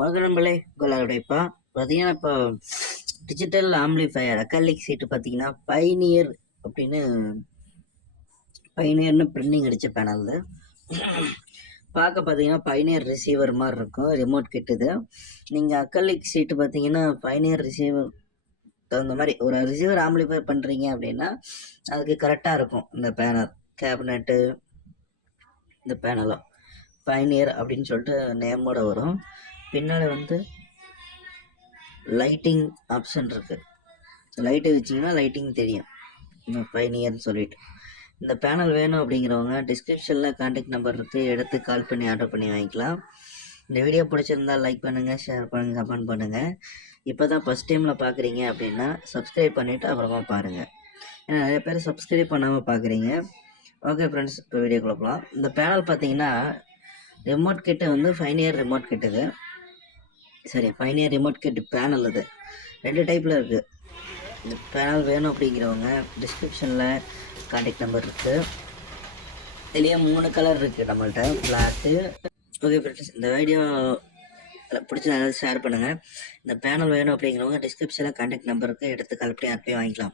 வணக்கம் நண்பர்களே, உங்களுடைய பார்த்தீங்கன்னா இப்போ டிஜிட்டல் ஆம்பிளிஃபையர் அக்காலிக் சீட்டு பார்த்தீங்கன்னா அப்படின்னு பைனியர்னு பிரிண்டிங் அடித்த பேனல் பார்க்க பார்த்தீங்கன்னா பைனியர் ரிசீவர் மாதிரி இருக்கும். ரிமோட் கிட் இது. நீங்கள் அக்காலிக் சீட்டு பார்த்தீங்கன்னா பைனியர் ரிசீவர் தகுந்த மாதிரி ஒரு ரிசீவர் ஆம்பிளிஃபை பண்ணுறீங்க அப்படின்னா அதுக்கு கரெக்டாக இருக்கும். இந்த பேனல் கேபினெட்டு இந்த பேனலும் பைனியர் அப்படின்னு சொல்லிட்டு நேமோட வரும். பின்னாடி வந்து லைட்டிங் ஆப்ஷன் இருக்குது. லைட்டு வச்சிங்கன்னா லைட்டிங் தெரியும் பைனியர்னு சொல்லிட்டு. இந்த பேனல் வேணும் அப்படிங்கிறவங்க டிஸ்கிரிப்ஷனில் கான்டாக்ட் நம்பர் இருக்குது, எடுத்து கால் பண்ணி ஆர்டர் பண்ணி வாங்கிக்கலாம். இந்த வீடியோ பிடிச்சிருந்தா லைக் பண்ணுங்கள், ஷேர் பண்ணுங்கள், கமெண்ட் பண்ணுங்கள். இப்போ தான் ஃபஸ்ட் டைமில் பார்க்குறீங்க அப்படின்னா சப்ஸ்கிரைப் பண்ணிவிட்டு அப்புறமா பாருங்கள். ஏன்னா நிறைய பேர் சப்ஸ்கிரைப் பண்ணாமல் பார்க்குறீங்க. ஓகே ஃப்ரெண்ட்ஸ், இப்போ வீடியோ கொடுக்கலாம். இந்த பேனல் பார்த்தீங்கன்னா ரிமோட் கிட்ட வந்து பைனியர் ரிமோட் கிட் இது. சரி, பைனியர் ரிமோட் கிட் பேனல் இது 2 டைப்பில் இருக்குது. இந்த பேனல் வேணும் அப்படிங்கிறவங்க டிஸ்கிரிப்ஷனில் கான்டாக்ட் நம்பர் இருக்குது. இதுலேயே 3 கலர் இருக்குது நம்மள்கிட்ட, பிளாக்கு. ஓகே ஃப்ரெண்ட்ஸ், இந்த வீடியோ பிடிச்சி நல்லா ஷேர் பண்ணுங்கள். இந்த பேனல் வேணும் அப்படிங்கிறவங்க டிஸ்கிரிப்ஷனில் கான்டாக்ட் நம்பர் இருக்குது, எடுத்து கால் பண்ணி வாங்கிக்கலாம்.